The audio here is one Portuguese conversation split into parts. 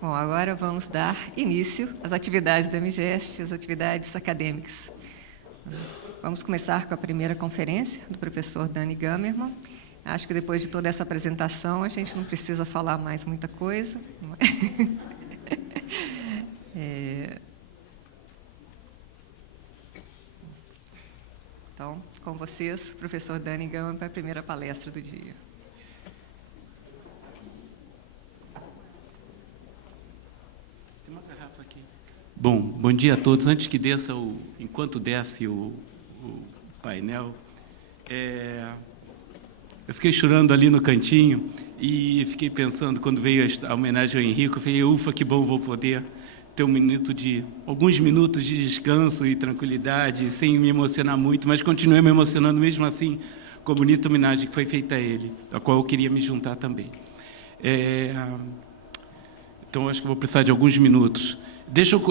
Bom, agora vamos dar início às atividades da MGEST, às atividades acadêmicas. Vamos começar com a primeira conferência do professor Dani Gamerman. Acho que depois de toda essa apresentação, a gente não precisa falar mais muita coisa. Então, com vocês, professor Dani Gamerman, para a primeira palestra do dia. Bom dia a todos. Antes que desça enquanto desce o painel, eu fiquei chorando ali no cantinho e fiquei pensando, quando veio a homenagem ao Henrico, eu falei, ufa, que bom, vou poder ter alguns minutos de descanso e tranquilidade, sem me emocionar muito, mas continuei me emocionando mesmo assim, com a bonita homenagem que foi feita a ele, a qual eu queria me juntar também. Então, acho que vou precisar de alguns minutos. Deixa eu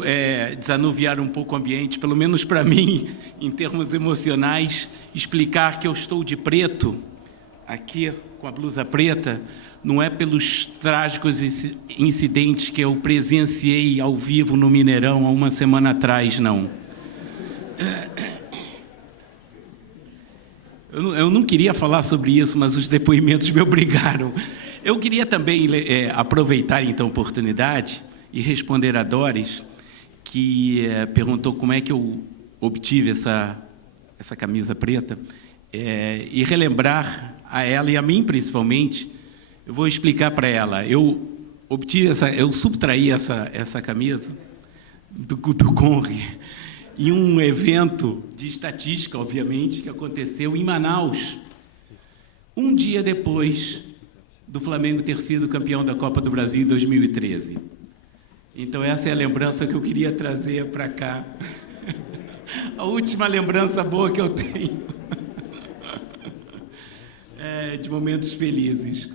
desanuviar um pouco o ambiente, pelo menos para mim, em termos emocionais, explicar que eu estou de preto, aqui, com a blusa preta, não é pelos trágicos incidentes que eu presenciei ao vivo no Mineirão há uma semana atrás, não. Eu não queria falar sobre isso, mas os depoimentos me obrigaram. Eu queria também aproveitar, então, a oportunidade e responder a Doris, que perguntou como é que eu obtive essa camisa preta, e relembrar a ela e a mim, principalmente. Eu vou explicar para ela. Eu subtraí essa camisa do Conre em um evento de estatística, obviamente, que aconteceu em Manaus, um dia depois do Flamengo ter sido campeão da Copa do Brasil em 2013. Então, essa é a lembrança que eu queria trazer para cá. A última lembrança boa que eu tenho de momentos felizes.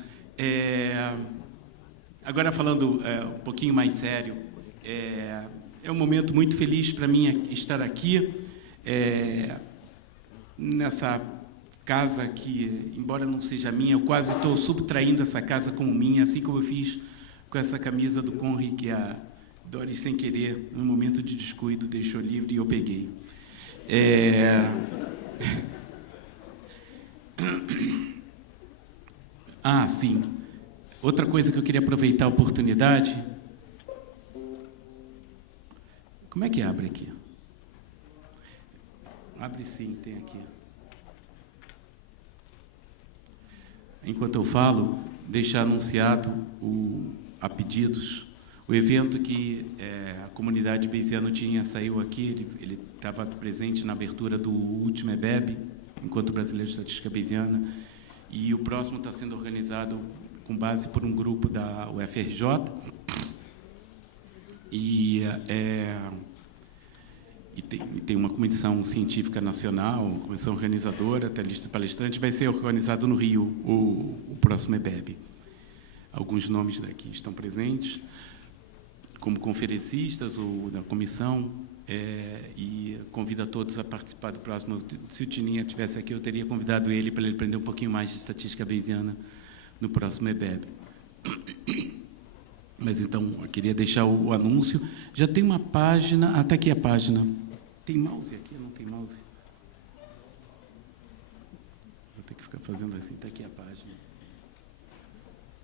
Agora, falando um pouquinho mais sério, é um momento muito feliz para mim estar aqui, nessa casa que, embora não seja minha, eu quase estou subtraindo essa casa como minha, assim como eu fiz com essa camisa do Conre, que a Doris, sem querer, num momento de descuido, deixou livre e eu peguei. Sim. Outra coisa que eu queria aproveitar a oportunidade... Como é que abre aqui? Abre sim, tem aqui. Enquanto eu falo, deixar anunciado a pedidos o evento que a comunidade Bayesiano saiu aqui, ele estava presente na abertura do último EBEB, Encontro Brasileiro de Estatística Bayesiana, e o próximo está sendo organizado com base por um grupo da UFRJ, e tem uma comissão científica nacional, uma comissão organizadora, até a lista de palestrantes, vai ser organizado no Rio, o próximo EBEB. Alguns nomes daqui estão presentes, como conferencistas ou da comissão, e convido a todos a participar do próximo. Se o Tininha estivesse aqui, eu teria convidado ele para ele aprender um pouquinho mais de estatística bayesiana no próximo EBEB. Mas, então, eu queria deixar o anúncio. Já tem uma página... Está aqui a página. Tem mouse aqui? Não tem mouse? Vou ter que ficar fazendo assim. Está aqui a página.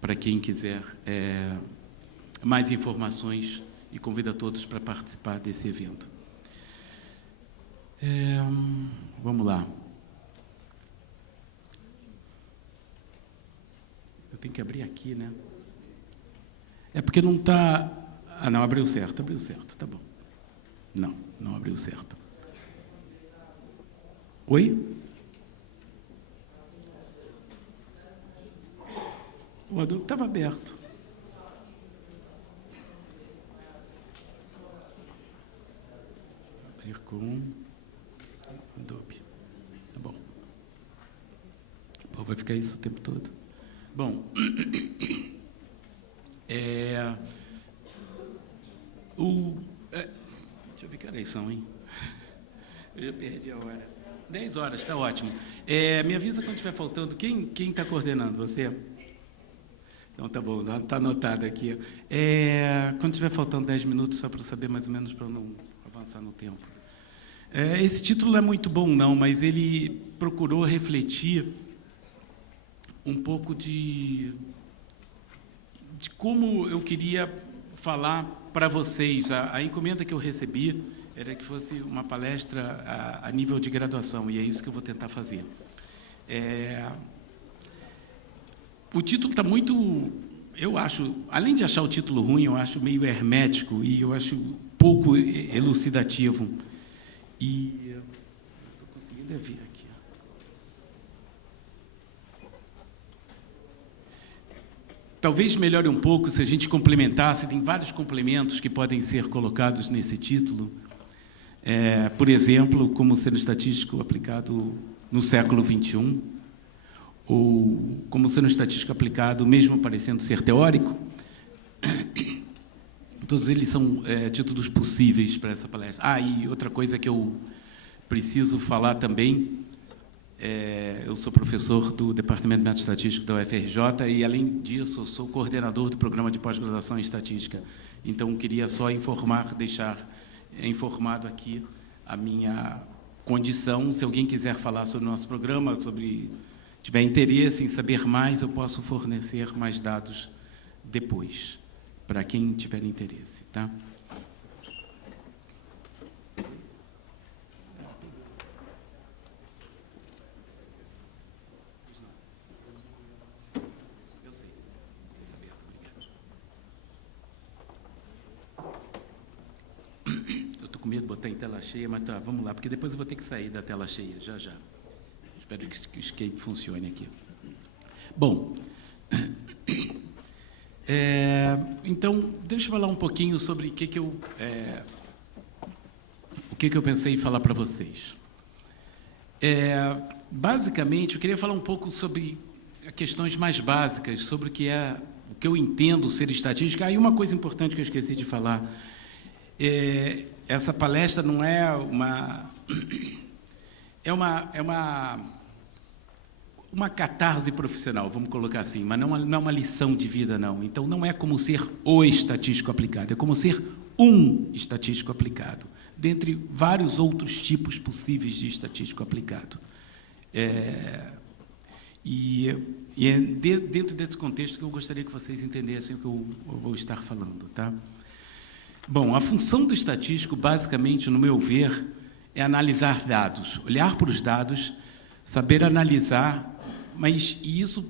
Para quem quiser mais informações, e convido a todos para participar desse evento. Vamos lá. Eu tenho que abrir aqui, né? Porque não está... não, abriu certo, tá bom. Não abriu certo. Oi? O Adobe estava aberto. Abrir com Adobe. Tá bom. Vai ficar isso o tempo todo. Bom... deixa eu ver que horas são, hein? Eu já perdi a hora. 10 horas, está ótimo. Me avisa quando estiver faltando. Quem está coordenando? Você? Então, tá bom, está anotado aqui. Quando estiver faltando 10 minutos, só para saber mais ou menos, para não avançar no tempo. Esse título não é muito bom, não, mas ele procurou refletir um pouco de como eu queria falar para vocês. A encomenda que eu recebi era que fosse uma palestra a nível de graduação, e é isso que eu vou tentar fazer. O título está muito, eu acho, além de achar o título ruim, eu acho meio hermético e eu acho pouco elucidativo. E estou conseguindo ver aqui. Talvez melhore um pouco se a gente complementasse, tem vários complementos que podem ser colocados nesse título. Por exemplo, como sendo estatístico aplicado no século XXI, ou como sendo estatístico aplicado, mesmo parecendo ser teórico. Todos eles são títulos possíveis para essa palestra. E outra coisa que eu preciso falar também, eu sou professor do Departamento de Método Estatístico da UFRJ e, além disso, eu sou coordenador do programa de pós-graduação em Estatística. Então, queria só deixar informado aqui a minha condição. Se alguém quiser falar sobre o nosso programa, tiver interesse em saber mais, eu posso fornecer mais dados depois, para quem tiver interesse, tá? Eu sei, obrigado. Eu estou com medo de botar em tela cheia, mas tá, vamos lá, porque depois eu vou ter que sair da tela cheia, já. Espero que o escape funcione aqui. Bom, então, deixa eu falar um pouquinho sobre o que eu pensei em falar para vocês. Basicamente, eu queria falar um pouco sobre questões mais básicas, sobre o que eu entendo ser estatística. Aí, uma coisa importante que eu esqueci de falar, essa palestra não é uma catarse profissional, vamos colocar assim, mas não é uma lição de vida, não. Então, não é como ser o estatístico aplicado, é como ser um estatístico aplicado, dentre vários outros tipos possíveis de estatístico aplicado. E é dentro desse contexto que eu gostaria que vocês entendessem o que eu vou estar falando, tá? Bom, a função do estatístico, basicamente, no meu ver, é analisar dados, olhar para os dados, saber analisar, e isso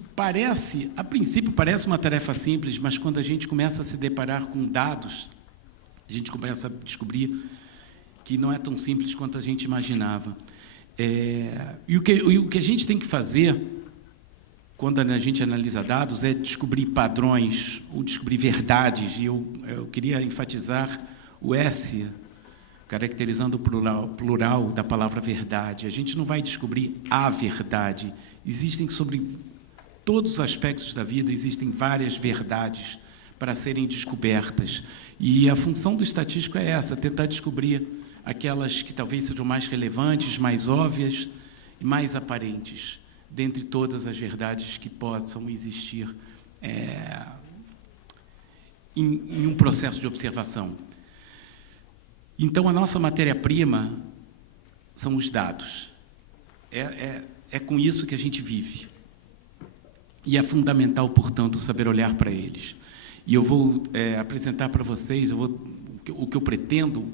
a princípio parece uma tarefa simples, mas quando a gente começa a se deparar com dados, a gente começa a descobrir que não é tão simples quanto a gente imaginava. E o que a gente tem que fazer, quando a gente analisa dados, é descobrir padrões, ou descobrir verdades, e eu queria enfatizar o S, caracterizando o plural da palavra verdade. A gente não vai descobrir a verdade. Existem, sobre todos os aspectos da vida, existem várias verdades para serem descobertas. E a função do estatístico é essa, tentar descobrir aquelas que talvez sejam mais relevantes, mais óbvias e mais aparentes, dentre todas as verdades que possam existir em um processo de observação. Então, a nossa matéria-prima são os dados. É com isso que a gente vive. E é fundamental, portanto, saber olhar para eles. E eu vou apresentar para vocês, o que eu pretendo,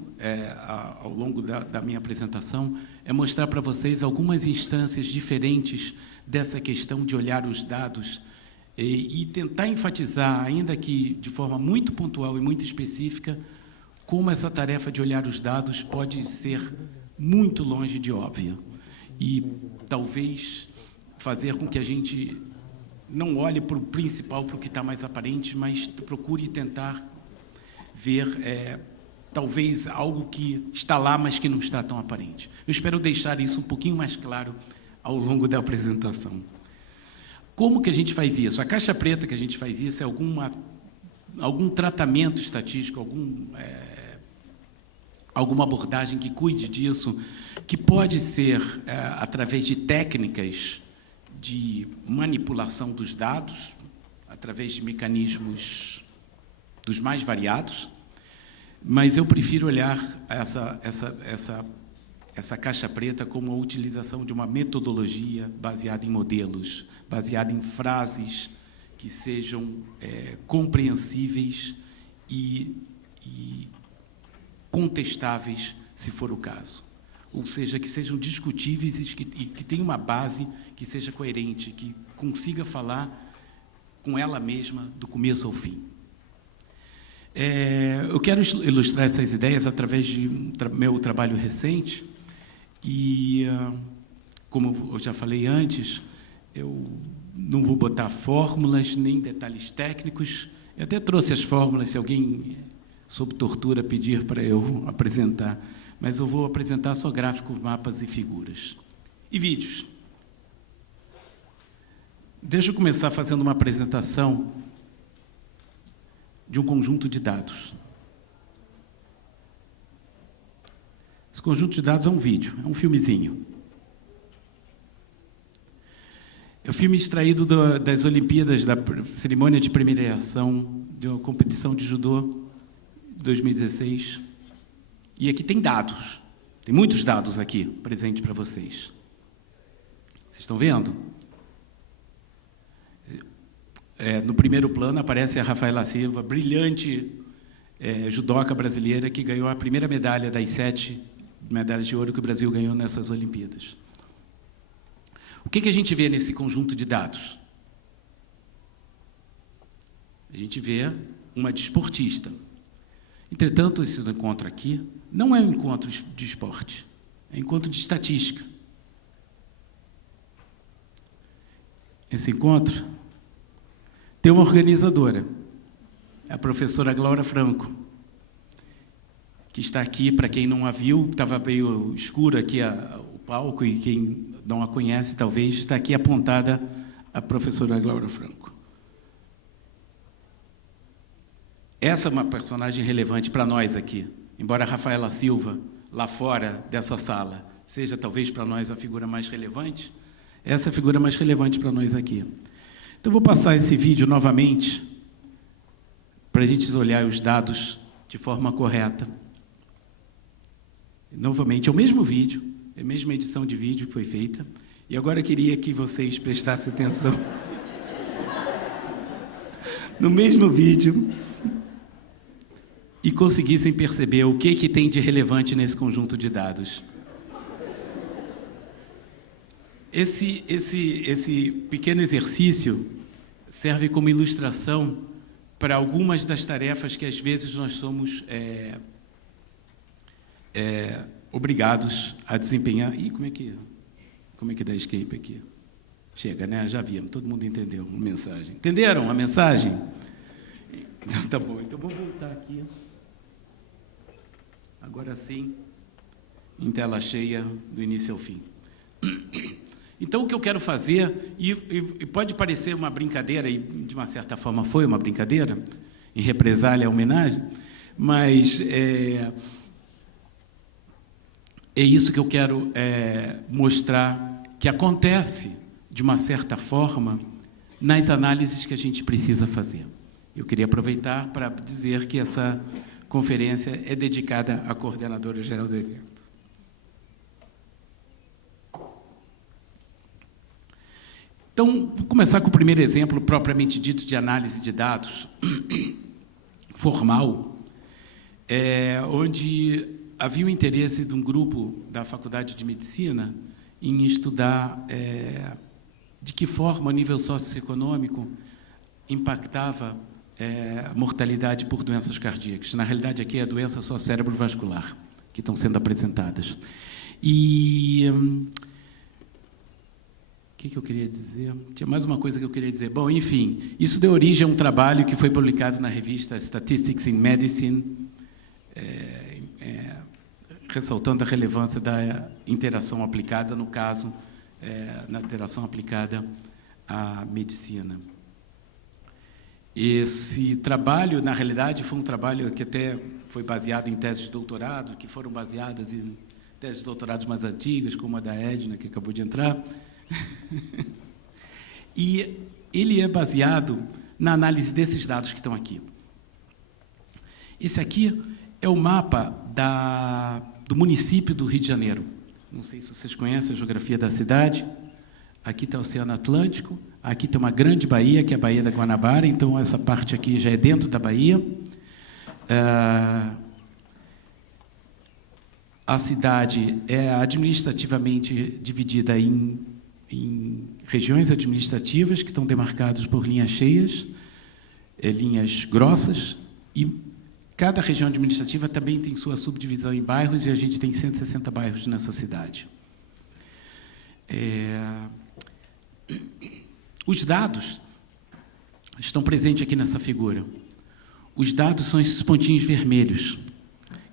ao longo da minha apresentação, é mostrar para vocês algumas instâncias diferentes dessa questão de olhar os dados e tentar enfatizar, ainda que de forma muito pontual e muito específica, como essa tarefa de olhar os dados pode ser muito longe de óbvia e talvez fazer com que a gente não olhe para o principal, para o que está mais aparente, mas procure tentar ver talvez algo que está lá, mas que não está tão aparente. Eu espero deixar isso um pouquinho mais claro ao longo da apresentação. Como que a gente faz isso? A caixa preta que a gente faz isso é algum tratamento estatístico, alguma abordagem que cuide disso, que pode ser através de técnicas de manipulação dos dados, através de mecanismos dos mais variados, mas eu prefiro olhar essa caixa preta como a utilização de uma metodologia baseada em modelos, baseada em frases que sejam compreensíveis e contestáveis, se for o caso. Ou seja, que sejam discutíveis e que tenham uma base que seja coerente, que consiga falar com ela mesma do começo ao fim. Eu quero ilustrar essas ideias através de meu trabalho recente e, como eu já falei antes, eu não vou botar fórmulas nem detalhes técnicos. Eu até trouxe as fórmulas, se alguém, sob tortura, pedir para eu apresentar, mas eu vou apresentar só gráficos, mapas e figuras. E vídeos. Deixa eu começar fazendo uma apresentação de um conjunto de dados. Esse conjunto de dados é um vídeo, é um filmezinho. É um filme extraído das Olimpíadas, da cerimônia de premiação de uma competição de judô de 2016. E aqui tem dados, tem muitos dados aqui, presente para vocês. Vocês estão vendo? No primeiro plano aparece a Rafaela Silva, brilhante judoca brasileira, que ganhou a primeira medalha das 7 medalhas de ouro que o Brasil ganhou nessas Olimpíadas. O que a gente vê nesse conjunto de dados? A gente vê uma desportista. Entretanto, esse encontro aqui não é um encontro de esporte, é um encontro de estatística. Esse encontro tem uma organizadora, a professora Glória Franco, que está aqui, para quem não a viu, estava meio escuro aqui o palco, e quem não a conhece, talvez, está aqui apontada a professora Glória Franco. Essa é uma personagem relevante para nós aqui, embora a Rafaela Silva, lá fora dessa sala, seja talvez para nós a figura mais relevante, essa é a figura mais relevante para nós aqui. Então, vou passar esse vídeo novamente para a gente olhar os dados de forma correta. Novamente, é o mesmo vídeo, é a mesma edição de vídeo que foi feita, e agora eu queria que vocês prestassem atenção no mesmo vídeo e conseguissem perceber o que tem de relevante nesse conjunto de dados. Esse pequeno exercício serve como ilustração para algumas das tarefas que, às vezes, nós somos obrigados a desempenhar. Ih, como é que dá escape aqui? Chega, né? Já vimos, todo mundo entendeu a mensagem. Entenderam a mensagem? Tá bom, então vou voltar aqui. Agora sim, em tela cheia, do início ao fim. Então, o que eu quero fazer, e pode parecer uma brincadeira, e de uma certa forma foi uma brincadeira, em represália à homenagem, mas é isso que eu quero mostrar, que acontece, de uma certa forma, nas análises que a gente precisa fazer. Eu queria aproveitar para dizer que essa conferência é dedicada à coordenadora-geral do evento. Então, vou começar com o primeiro exemplo, propriamente dito, de análise de dados formal, onde havia o interesse de um grupo da Faculdade de Medicina em estudar de que forma, a nível socioeconômico, impactava a mortalidade por doenças cardíacas. Na realidade, aqui é a doença só cerebrovascular, que estão sendo apresentadas. E o que eu queria dizer? Tinha mais uma coisa que eu queria dizer. Bom, enfim, isso deu origem a um trabalho que foi publicado na revista Statistics in Medicine, ressaltando a relevância da interação aplicada, no caso, na interação aplicada à medicina. Esse trabalho, na realidade, foi um trabalho que até foi baseado em teses de doutorado, que foram baseadas em teses de doutorados mais antigas, como a da Edna, que acabou de entrar. E ele é baseado na análise desses dados que estão aqui. Esse aqui é o mapa do município do Rio de Janeiro. Não sei se vocês conhecem a geografia da cidade. Aqui está o Oceano Atlântico, aqui tem uma grande baía, que é a Baía da Guanabara, então essa parte aqui já é dentro da baía. A cidade é administrativamente dividida em regiões administrativas, que estão demarcadas por linhas cheias, linhas grossas, e cada região administrativa também tem sua subdivisão em bairros, e a gente tem 160 bairros nessa cidade. Os dados estão presentes aqui nessa figura. Os dados são esses pontinhos vermelhos.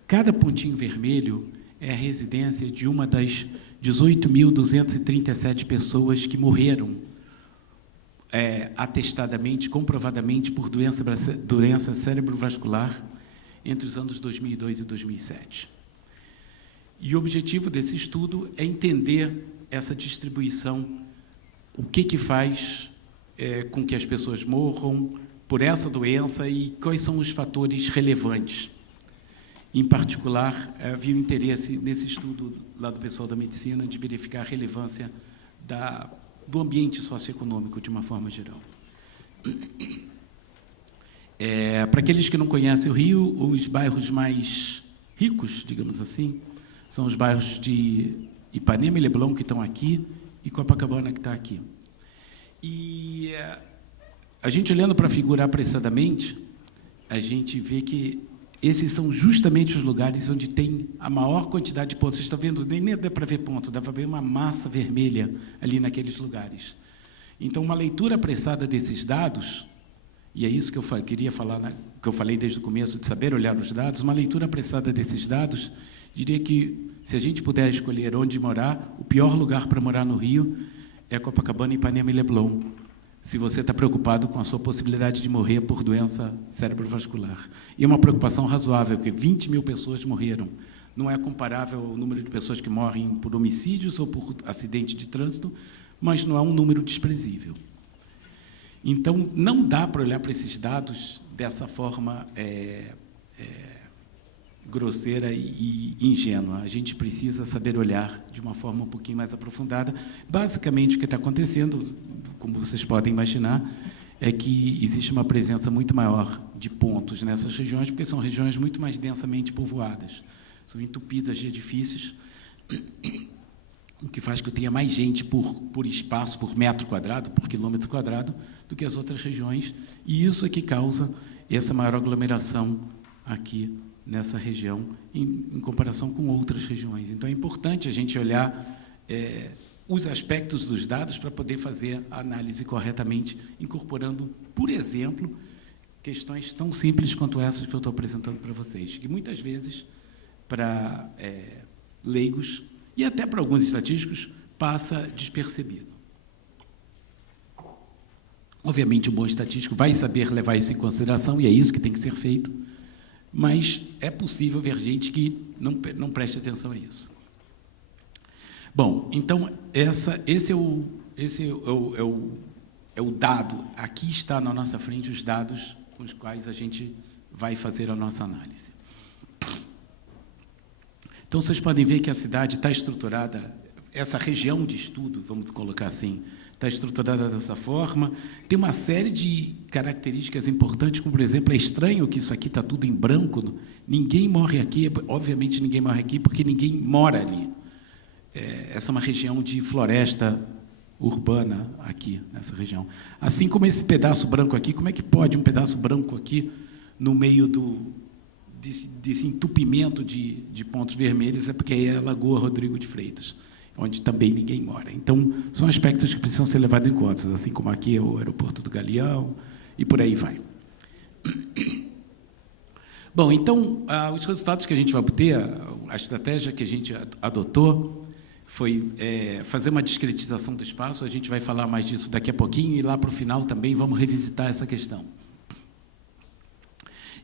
Cada pontinho vermelho é a residência de uma das 18.237 pessoas que morreram atestadamente, comprovadamente, por doença cerebrovascular entre os anos 2002 e 2007. E o objetivo desse estudo é entender essa distribuição, o que faz com que as pessoas morram por essa doença e quais são os fatores relevantes. Em particular, havia um interesse nesse estudo lá do pessoal da medicina de verificar a relevância do ambiente socioeconômico de uma forma geral. Para aqueles que não conhecem o Rio, os bairros mais ricos, digamos assim, são os bairros de Ipanema e Leblon, que estão aqui, e Copacabana, que está aqui. E a gente, olhando para a figura apressadamente, a gente vê que esses são justamente os lugares onde tem a maior quantidade de pontos. Vocês estão vendo, nem dá para ver ponto, dá para ver uma massa vermelha ali naqueles lugares. Então, uma leitura apressada desses dados, e é isso que eu queria falar, que eu falei desde o começo, de saber olhar os dados, uma leitura apressada desses dados, diria que, se a gente puder escolher onde morar, o pior lugar para morar no Rio é Copacabana, Ipanema e Leblon, se você está preocupado com a sua possibilidade de morrer por doença cerebrovascular. E é uma preocupação razoável, porque 20 mil pessoas morreram. Não é comparável ao número de pessoas que morrem por homicídios ou por acidente de trânsito, mas não é um número desprezível. Então, não dá para olhar para esses dados dessa forma grosseira e ingênua. A gente precisa saber olhar de uma forma um pouquinho mais aprofundada. Basicamente, o que está acontecendo, como vocês podem imaginar, é que existe uma presença muito maior de pontos nessas regiões, porque são regiões muito mais densamente povoadas. São entupidas de edifícios, o que faz que eu tenha mais gente por espaço, por metro quadrado, por quilômetro quadrado, do que as outras regiões, e isso é que causa essa maior aglomeração aqui nessa região, em comparação com outras regiões. Então, é importante a gente olhar os aspectos dos dados para poder fazer a análise corretamente, incorporando, por exemplo, questões tão simples quanto essas que eu estou apresentando para vocês, que muitas vezes, para leigos, e até para alguns estatísticos, passa despercebido. Obviamente, o bom estatístico vai saber levar isso em consideração, e é isso que tem que ser feito, mas é possível ver gente que não preste atenção a isso. Bom, então, esse é o dado. Aqui está na nossa frente os dados com os quais a gente vai fazer a nossa análise. Então, vocês podem ver que a cidade está estruturada, essa região de estudo, vamos colocar assim, está estruturada dessa forma. Tem uma série de características importantes, como, por exemplo, é estranho que isso aqui está tudo em branco. Ninguém morre aqui, obviamente ninguém morre aqui, porque ninguém mora ali. Essa é uma região de floresta urbana aqui, nessa região. Assim como esse pedaço branco aqui, como é que pode um pedaço branco aqui, no meio desse entupimento de pontos vermelhos? É porque aí é a Lagoa Rodrigo de Freitas, onde também ninguém mora. Então, são aspectos que precisam ser levados em conta, assim como aqui é o aeroporto do Galeão, e por aí vai. Bom, então, os resultados que a gente vai obter, a estratégia que a gente adotou foi fazer uma discretização do espaço. A gente vai falar mais disso daqui a pouquinho, e lá para o final também vamos revisitar essa questão.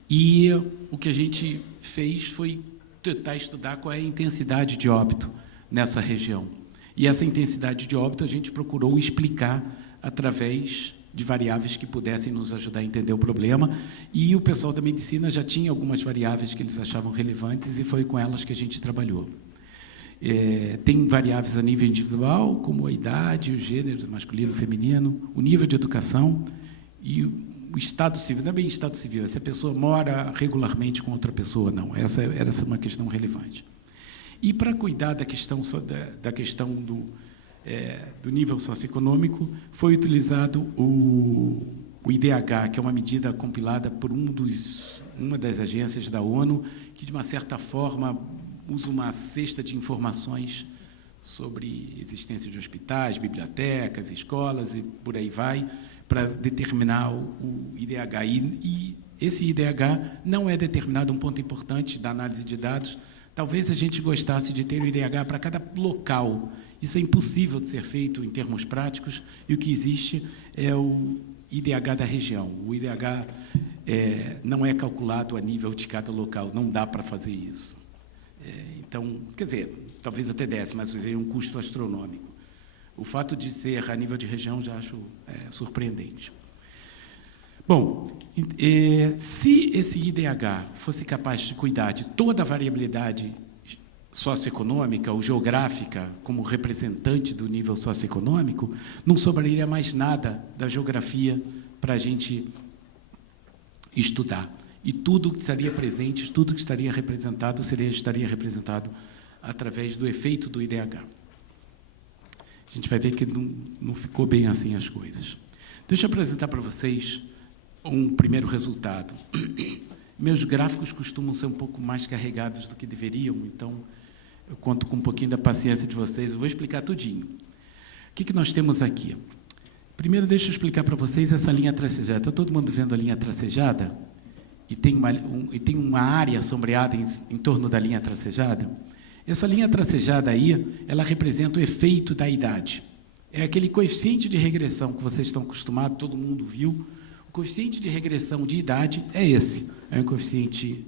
E o que a gente fez foi tentar estudar qual é a intensidade de óbito nessa região. E essa intensidade de óbito a gente procurou explicar através de variáveis que pudessem nos ajudar a entender o problema, e o pessoal da medicina já tinha algumas variáveis que eles achavam relevantes, e foi com elas que a gente trabalhou. Tem variáveis a nível individual, como a idade, o gênero, masculino, feminino, o nível de educação e o estado civil. Não é bem estado civil, se a pessoa mora regularmente com outra pessoa, não. Essa é uma questão relevante. E, para cuidar da questão do nível socioeconômico, foi utilizado o IDH, que é uma medida compilada por uma das agências da ONU, que, de uma certa forma, usa uma cesta de informações sobre existência de hospitais, bibliotecas, escolas e por aí vai, para determinar o IDH. E esse IDH não é determinado, um ponto importante da análise de dados. Talvez a gente gostasse de ter o IDH para cada local. Isso é impossível de ser feito em termos práticos, e o que existe é o IDH da região. O IDH não é calculado a nível de cada local, não dá para fazer isso. Então, quer dizer, talvez até desse, mas seria um custo astronômico. O fato de ser a nível de região já acho surpreendente. Bom, se esse IDH fosse capaz de cuidar de toda a variabilidade socioeconômica ou geográfica como representante do nível socioeconômico, não sobraria mais nada da geografia para a gente estudar. E tudo que estaria presente, tudo que estaria representado, estaria representado através do efeito do IDH. A gente vai ver que não ficou bem assim as coisas. Deixa eu apresentar para vocês um primeiro resultado. Meus gráficos costumam ser um pouco mais carregados do que deveriam, então eu conto com um pouquinho da paciência de vocês, eu vou explicar tudinho. O que nós temos aqui? Primeiro, deixa eu explicar para vocês essa linha tracejada. Está todo mundo vendo a linha tracejada? E tem uma área sombreada em torno da linha tracejada? Essa linha tracejada aí, ela representa o efeito da idade. É aquele coeficiente de regressão que vocês estão acostumados, todo mundo viu. O coeficiente de regressão de idade é esse. É um coeficiente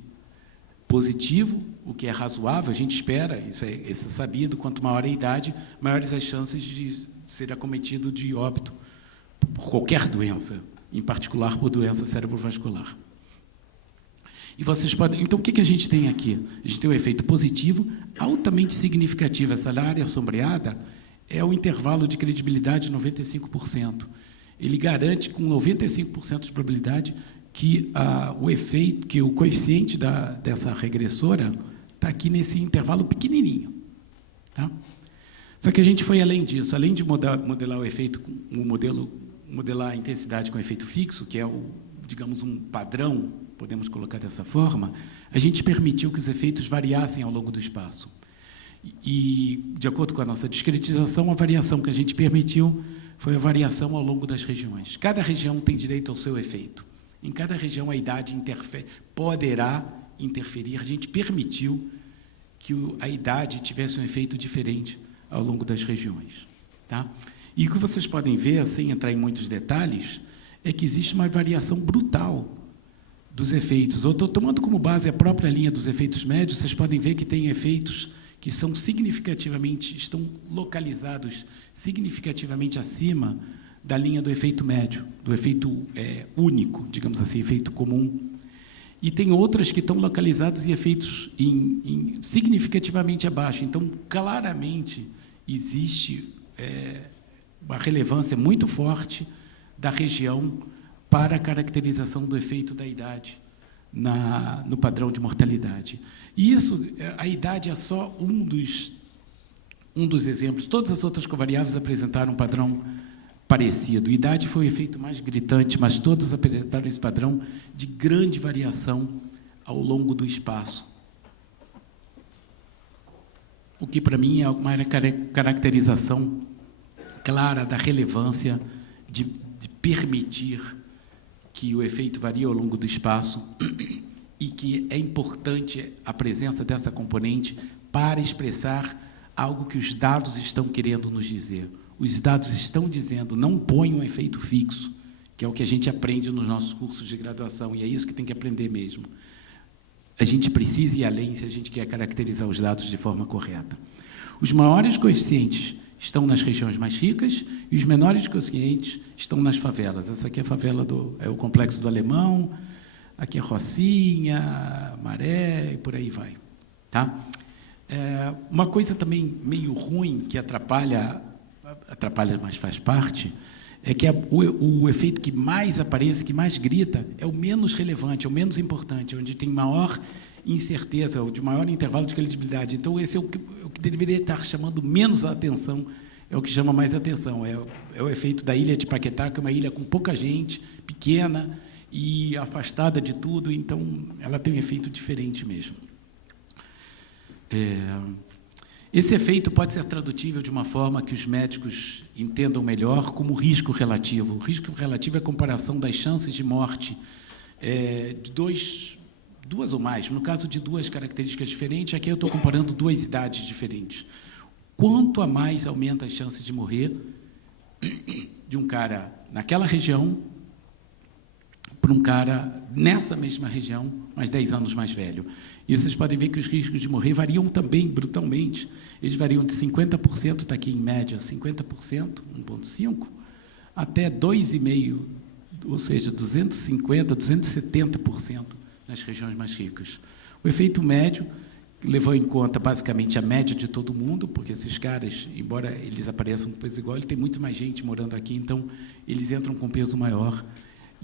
positivo, o que é razoável, a gente espera, isso é sabido, quanto maior a idade, maiores as chances de ser acometido de óbito por qualquer doença, em particular por doença cerebrovascular. E vocês podem... Então, o que a gente tem aqui? A gente tem um efeito positivo, altamente significativo. Essa área sombreada é o intervalo de credibilidade de 95%. Ele garante com 95% de probabilidade que o coeficiente dessa regressora está aqui nesse intervalo pequenininho. Tá? Só que a gente foi além disso. Além de modelar o efeito, modelar a intensidade com efeito fixo, que é digamos, um padrão, podemos colocar dessa forma, a gente permitiu que os efeitos variassem ao longo do espaço. E, de acordo com a nossa discretização, a variação que a gente permitiu foi a variação ao longo das regiões. Cada região tem direito ao seu efeito. Em cada região, a idade poderá interferir. A gente permitiu que a idade tivesse um efeito diferente ao longo das regiões. Tá? E o que vocês podem ver, sem entrar em muitos detalhes, é que existe uma variação brutal dos efeitos. Eu estou tomando como base a própria linha dos efeitos médios, vocês podem ver que tem efeitos que são estão localizados significativamente acima da linha do efeito médio, do efeito único, digamos assim, efeito comum. E tem outras que estão localizados em efeitos significativamente abaixo. Então, claramente, existe uma relevância muito forte da região para a caracterização do efeito da idade no padrão de mortalidade. E isso, a idade é só um dos exemplos. Todas as outras covariáveis apresentaram um padrão parecido. Idade foi o efeito mais gritante, mas todas apresentaram esse padrão de grande variação ao longo do espaço. O que, para mim, é uma caracterização clara da relevância de permitir que o efeito varie ao longo do espaço e que é importante a presença dessa componente para expressar algo que os dados estão querendo nos dizer. Os dados estão dizendo, não ponham um efeito fixo, que é o que a gente aprende nos nossos cursos de graduação, e é isso que tem que aprender mesmo. A gente precisa ir além se a gente quer caracterizar os dados de forma correta. Os maiores coeficientes estão nas regiões mais ricas e os menores conscientes estão nas favelas. Essa aqui é a favela é o Complexo do Alemão, aqui é Rocinha, Maré, e por aí vai. Tá? Uma coisa também meio ruim, que atrapalha, mas faz parte, é que o efeito que mais aparece, que mais grita, é o menos relevante, é o menos importante, onde tem maior incerteza, ou de maior intervalo de credibilidade. Então, esse é o que deveria estar chamando menos a atenção, é o que chama mais atenção. É o efeito da ilha de Paquetá, que é uma ilha com pouca gente, pequena e afastada de tudo, então ela tem um efeito diferente mesmo. Esse efeito pode ser tradutível de uma forma que os médicos entendam melhor como risco relativo. O risco relativo é a comparação das chances de morte de duas ou mais. No caso de duas características diferentes, aqui eu estou comparando duas idades diferentes. Quanto a mais aumenta as chances de morrer de um cara naquela região para um cara nessa mesma região, mas 10 anos mais velho. E vocês podem ver que os riscos de morrer variam também brutalmente. Eles variam de 50%, está aqui em média, 50%, 1,5%, até 2,5%, ou seja, 250%, 270% nas regiões mais ricas. O efeito médio levou em conta, basicamente, a média de todo mundo, porque esses caras, embora eles apareçam com peso igual, tem muito mais gente morando aqui, então eles entram com peso maior.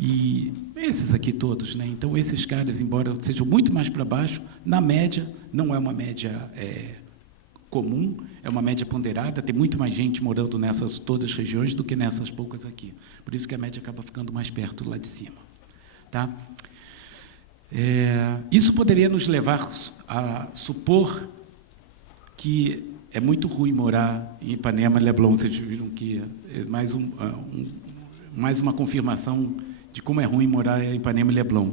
E esses aqui todos, né? Então, esses caras, embora sejam muito mais para baixo, na média, não é uma média comum, é uma média ponderada, tem muito mais gente morando nessas todas as regiões do que nessas poucas aqui. Por isso que a média acaba ficando mais perto lá de cima. Tá? Isso poderia nos levar a supor que é muito ruim morar em Ipanema e Leblon. Vocês viram que é mais uma confirmação de como é ruim morar em Ipanema e Leblon.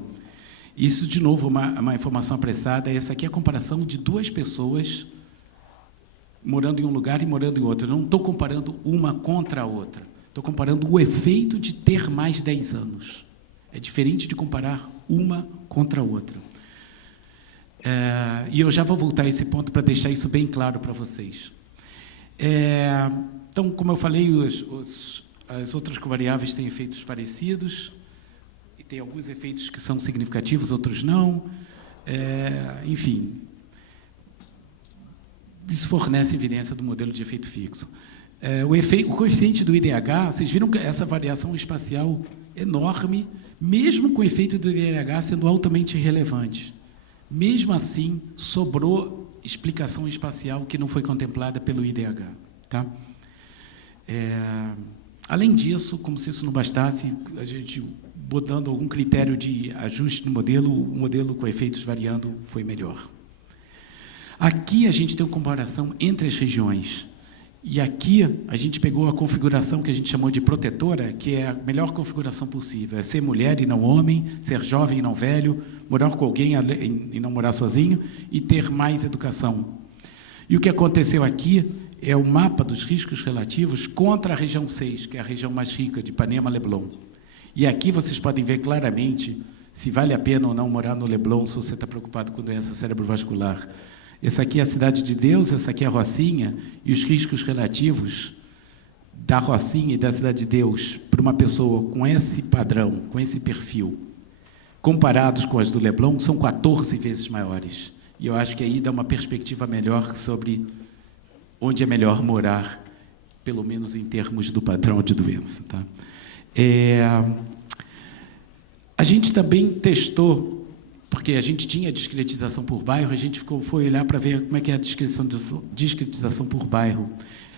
Isso, de novo, uma informação apressada. Essa aqui é a comparação de duas pessoas morando em um lugar e morando em outro. Eu não estou comparando uma contra a outra. Estou comparando o efeito de ter mais 10 anos. É diferente de comparar uma contra a outra. E eu já vou voltar a esse ponto para deixar isso bem claro para vocês. Então, como eu falei, as outras covariáveis têm efeitos parecidos, e tem alguns efeitos que são significativos, outros não. Enfim, isso fornece evidência do modelo de efeito fixo. O coeficiente do IDH, vocês viram que essa variação espacial enorme, mesmo com o efeito do IDH sendo altamente relevante. Mesmo assim, sobrou explicação espacial que não foi contemplada pelo IDH. Tá? Além disso, como se isso não bastasse, a gente, botando algum critério de ajuste no modelo, o modelo com efeitos variando foi melhor. Aqui a gente tem uma comparação entre as regiões. E aqui a gente pegou a configuração que a gente chamou de protetora, que é a melhor configuração possível. É ser mulher e não homem, ser jovem e não velho, morar com alguém e não morar sozinho, e ter mais educação. E o que aconteceu aqui é o mapa dos riscos relativos contra a região 6, que é a região mais rica, de Ipanema, Leblon. E aqui vocês podem ver claramente se vale a pena ou não morar no Leblon se você está preocupado com doença cerebrovascular. Essa aqui é a Cidade de Deus, essa aqui é a Rocinha, e os riscos relativos da Rocinha e da Cidade de Deus para uma pessoa com esse padrão, com esse perfil, comparados com as do Leblon, são 14 vezes maiores. E eu acho que aí dá uma perspectiva melhor sobre onde é melhor morar, pelo menos em termos do padrão de doença. Tá? A gente também testou, porque a gente tinha discretização por bairro, a gente foi olhar para ver como é que é a discretização por bairro.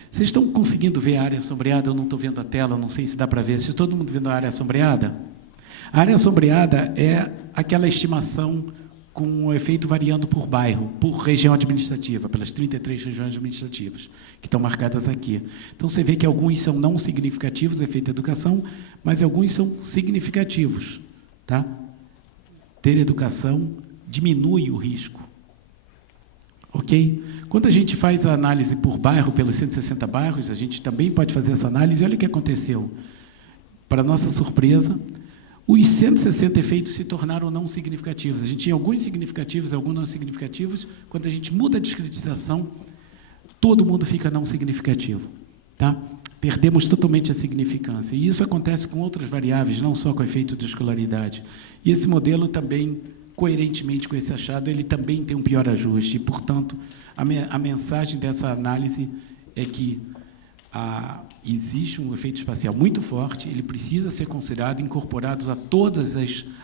Vocês estão conseguindo ver a área sombreada? Eu não estou vendo a tela, não sei se dá para ver. Se todo mundo vendo a área sombreada? A área sombreada é aquela estimação com o efeito variando por bairro, por região administrativa, pelas 33 regiões administrativas, que estão marcadas aqui. Então, você vê que alguns são não significativos, efeito educação, mas alguns são significativos. Tá? Ter educação diminui o risco. Ok? Quando a gente faz a análise por bairro, pelos 160 bairros, a gente também pode fazer essa análise. Olha o que aconteceu. Para nossa surpresa, os 160 efeitos se tornaram não significativos. A gente tinha alguns significativos, alguns não significativos. Quando a gente muda a discretização, todo mundo fica não significativo. tá? Perdemos totalmente a significância. E isso acontece com outras variáveis, não só com o efeito de escolaridade. E esse modelo também, coerentemente com esse achado, ele também tem um pior ajuste. E, portanto, a mensagem dessa análise é que existe um efeito espacial muito forte, ele precisa ser considerado, incorporado a todas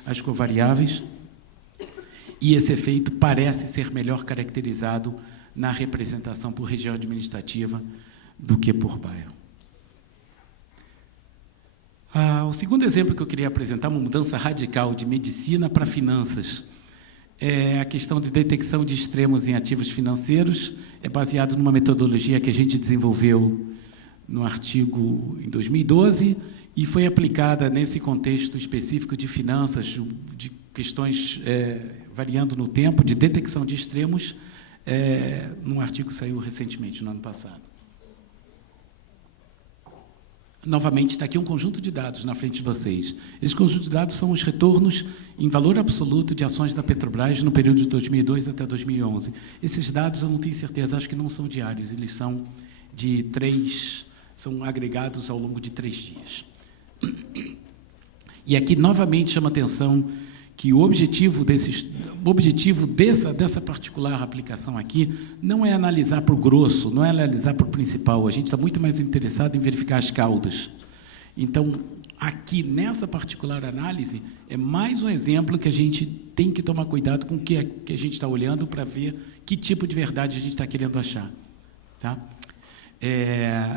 as covariáveis, e esse efeito parece ser melhor caracterizado na representação por região administrativa do que por bairro. O segundo exemplo que eu queria apresentar, uma mudança radical de medicina para finanças, é a questão de detecção de extremos em ativos financeiros, é baseado numa metodologia que a gente desenvolveu no artigo em 2012 e foi aplicada nesse contexto específico de finanças, de questões variando no tempo, de detecção de extremos, num artigo que saiu recentemente, no ano passado. Novamente, está aqui um conjunto de dados na frente de vocês. Esse conjunto de dados são os retornos em valor absoluto de ações da Petrobras no período de 2002 até 2011. Esses dados, eu não tenho certeza, acho que não são diários, eles são são agregados ao longo de 3 dias. E aqui, novamente, chama a atenção que o objetivo dessa particular aplicação aqui não é analisar para o grosso, não é analisar para o principal, a gente está muito mais interessado em verificar as caudas. Então, aqui, nessa particular análise, é mais um exemplo que a gente tem que tomar cuidado com o que a gente está olhando para ver que tipo de verdade a gente está querendo achar. Tá?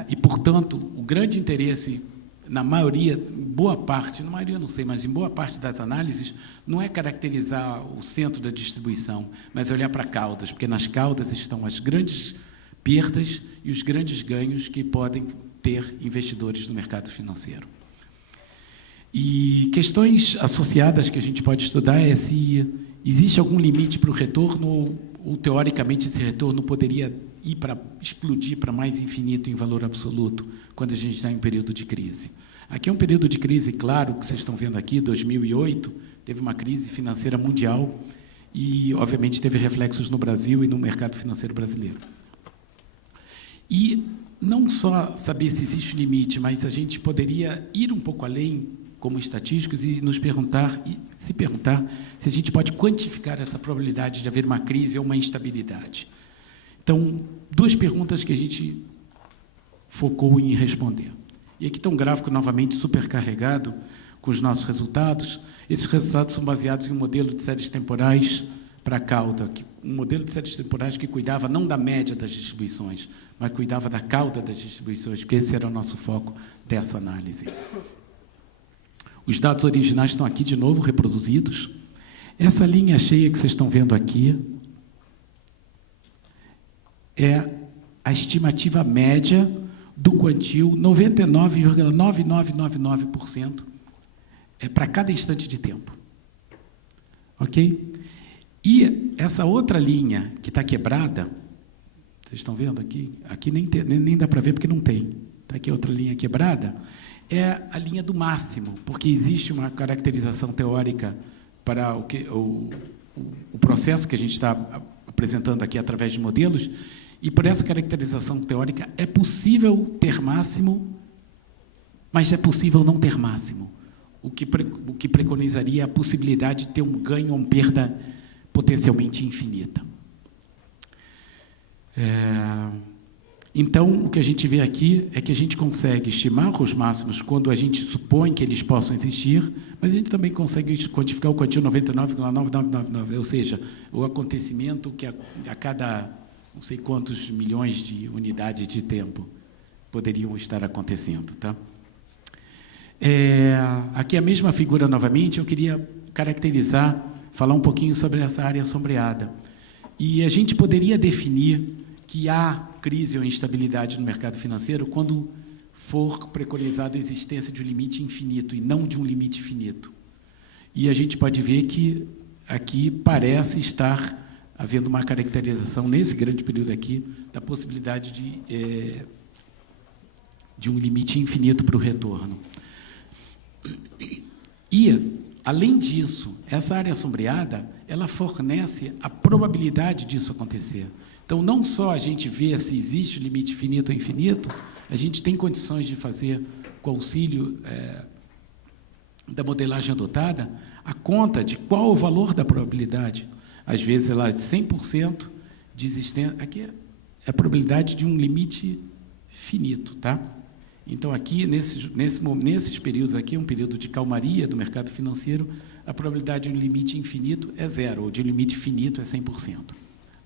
E, portanto, o grande interesse, na maioria, boa parte, na maioria não sei, mas em boa parte das análises, não é caracterizar o centro da distribuição, mas olhar para caudas, porque nas caudas estão as grandes perdas e os grandes ganhos que podem ter investidores no mercado financeiro. E questões associadas que a gente pode estudar é se existe algum limite para o retorno, ou teoricamente esse retorno poderia explodir para mais infinito em valor absoluto, quando a gente está em período de crise. Aqui é um período de crise, claro, que vocês estão vendo aqui, 2008, teve uma crise financeira mundial e, obviamente, teve reflexos no Brasil e no mercado financeiro brasileiro. E não só saber se existe limite, mas a gente poderia ir um pouco além, como estatísticos, e se perguntar se a gente pode quantificar essa probabilidade de haver uma crise ou uma instabilidade. Então, 2 perguntas que a gente focou em responder. E aqui está um gráfico, novamente, supercarregado com os nossos resultados. Esses resultados são baseados em um modelo de séries temporais para a cauda, um modelo de séries temporais que cuidava não da média das distribuições, mas cuidava da cauda das distribuições, porque esse era o nosso foco dessa análise. Os dados originais estão aqui, de novo, reproduzidos. Essa linha cheia que vocês estão vendo aqui é a estimativa média do quantio, 99,9999% para cada instante de tempo. Ok? E essa outra linha que está quebrada, vocês estão vendo aqui? Aqui nem dá para ver porque não tem. Está aqui outra linha quebrada, é a linha do máximo, porque existe uma caracterização teórica para o processo que a gente está apresentando aqui através de modelos. E, por essa caracterização teórica, é possível ter máximo, mas é possível não ter máximo, o que preconizaria a possibilidade de ter um ganho ou uma perda potencialmente infinita. Então, o que a gente vê aqui é que a gente consegue estimar os máximos quando a gente supõe que eles possam existir, mas a gente também consegue quantificar o quantio 99,9999, ou seja, o acontecimento que a cada não sei quantos milhões de unidades de tempo poderiam estar acontecendo. Tá? Aqui a mesma figura novamente, eu queria falar um pouquinho sobre essa área sombreada. E a gente poderia definir que há crise ou instabilidade no mercado financeiro quando for preconizada a existência de um limite infinito e não de um limite finito. E a gente pode ver que aqui parece estar havendo uma caracterização, nesse grande período aqui, da possibilidade de um limite infinito para o retorno. E, além disso, essa área sombreada ela fornece a probabilidade disso acontecer. Então, não só a gente vê se existe o limite finito ou infinito, a gente tem condições de fazer, com auxílio da modelagem adotada, a conta de qual o valor da probabilidade. Às vezes, ela é de 100% de existência. Aqui é a probabilidade de um limite finito, tá? Então, aqui, nesses períodos aqui, um período de calmaria do mercado financeiro, a probabilidade de um limite infinito é 0, ou de um limite finito é 100%.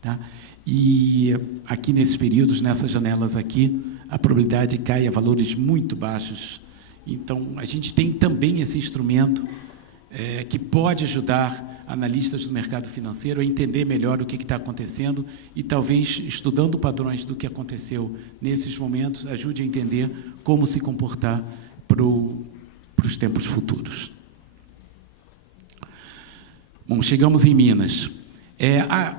Tá? E aqui, nesses períodos, nessas janelas aqui, a probabilidade cai a valores muito baixos. Então, a gente tem também esse instrumento que pode ajudar analistas do mercado financeiro a entender melhor o que está acontecendo e, talvez, estudando padrões do que aconteceu nesses momentos, ajude a entender como se comportar para os tempos futuros. Bom, chegamos em Minas.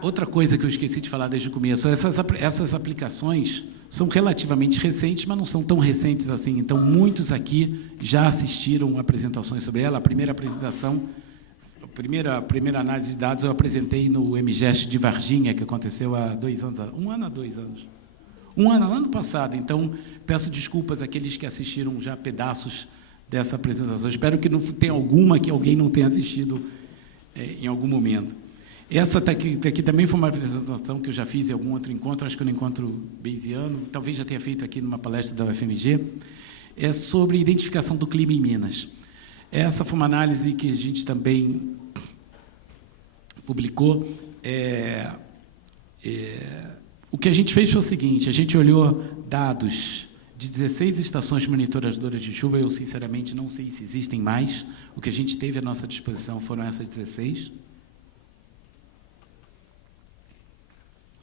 Outra coisa que eu esqueci de falar desde o começo, essas aplicações são relativamente recentes, mas não são tão recentes assim. Então, muitos aqui já assistiram apresentações sobre ela. A primeira apresentação, a primeira análise de dados eu apresentei no MGEST de Varginha, que aconteceu há 2 anos, 1 ano a 2 anos. Ano passado. Então, peço desculpas àqueles que assistiram já pedaços dessa apresentação. Espero que não tenha alguma que alguém não tenha assistido em algum momento. Essa aqui também foi uma apresentação que eu já fiz em algum outro encontro, acho que no encontro bayesiano, talvez já tenha feito aqui numa palestra da UFMG, é sobre identificação do clima em Minas. Essa foi uma análise que a gente também publicou. O que a gente fez foi o seguinte, a gente olhou dados de 16 estações monitoradoras de chuva, eu, sinceramente, não sei se existem mais, o que a gente teve à nossa disposição foram essas 16,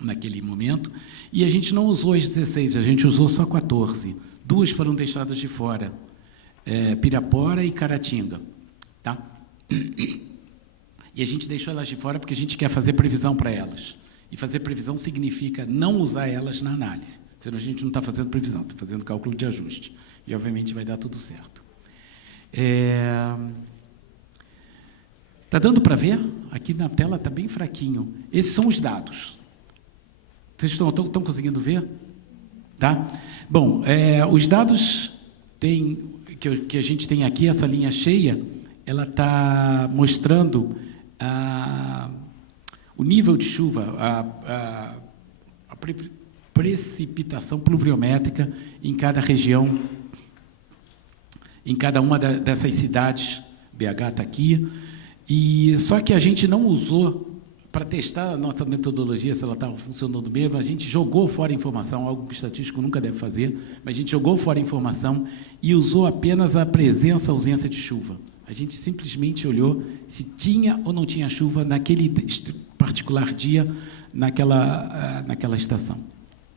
naquele momento, e a gente não usou as 16, a gente usou só 14. 2 foram deixadas de fora, Pirapora e Caratinga. Tá? E a gente deixou elas de fora porque a gente quer fazer previsão para elas. E fazer previsão significa não usar elas na análise. Senão a gente não está fazendo previsão, está fazendo cálculo de ajuste. E, obviamente, vai dar tudo certo. Está dando para ver? Aqui na tela está bem fraquinho. Esses são os dados. Vocês estão conseguindo ver? Tá? Bom, os dados que a gente tem aqui, essa linha cheia, ela está mostrando o nível de chuva, a precipitação pluviométrica em cada região, em cada uma dessas cidades. BH está aqui. Só que a gente não usou, para testar a nossa metodologia, se ela estava funcionando mesmo, a gente jogou fora a informação, algo que o estatístico nunca deve fazer, mas a gente jogou fora a informação e usou apenas a presença, ausência de chuva. A gente simplesmente olhou se tinha ou não tinha chuva naquele particular dia, naquela estação.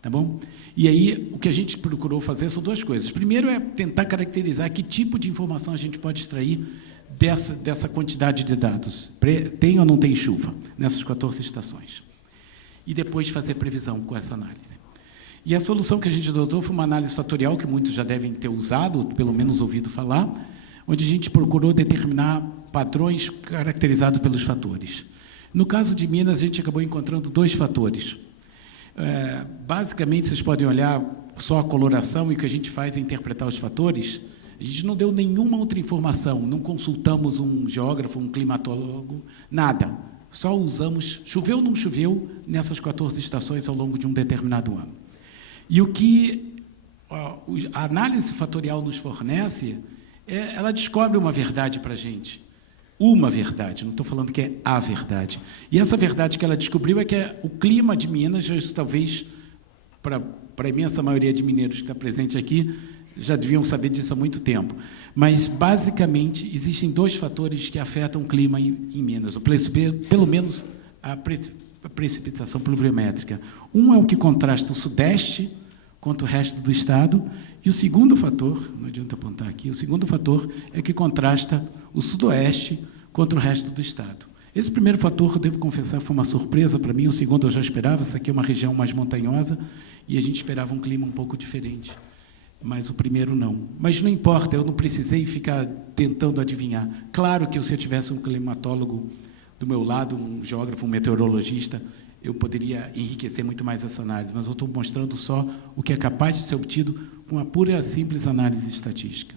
Tá bom? E aí, o que a gente procurou fazer são 2 coisas. Primeiro é tentar caracterizar que tipo de informação a gente pode extrair dessa quantidade de dados. Tem ou não tem chuva nessas 14 estações? E depois fazer previsão com essa análise. E a solução que a gente adotou foi uma análise fatorial, que muitos já devem ter usado, pelo menos ouvido falar, onde a gente procurou determinar padrões caracterizados pelos fatores. No caso de Minas, a gente acabou encontrando 2 fatores. Basicamente, vocês podem olhar só a coloração, e o que a gente faz é interpretar os fatores. A gente não deu nenhuma outra informação, não consultamos um geógrafo, um climatólogo, nada. Só usamos, choveu ou não choveu, nessas 14 estações ao longo de um determinado ano. E o que a análise fatorial nos fornece, ela descobre uma verdade para a gente. Uma verdade, não estou falando que é a verdade. E essa verdade que ela descobriu é que o clima de Minas, talvez, para a imensa maioria de mineiros que está presente aqui, já deviam saber disso há muito tempo. Mas, basicamente, existem 2 fatores que afetam o clima em Minas, pelo menos a precipitação pluviométrica. Um é o que contrasta o sudeste contra o resto do estado, e o segundo fator, não adianta apontar aqui, o segundo fator é o que contrasta o sudoeste contra o resto do estado. Esse primeiro fator, eu devo confessar, foi uma surpresa para mim, o segundo eu já esperava, essa aqui é uma região mais montanhosa, e a gente esperava um clima um pouco diferente. Mas o primeiro não. Mas não importa, eu não precisei ficar tentando adivinhar. Claro que se eu tivesse um climatólogo do meu lado, um geógrafo, um meteorologista, eu poderia enriquecer muito mais essa análise, mas eu estou mostrando só o que é capaz de ser obtido com uma pura, simples análise estatística.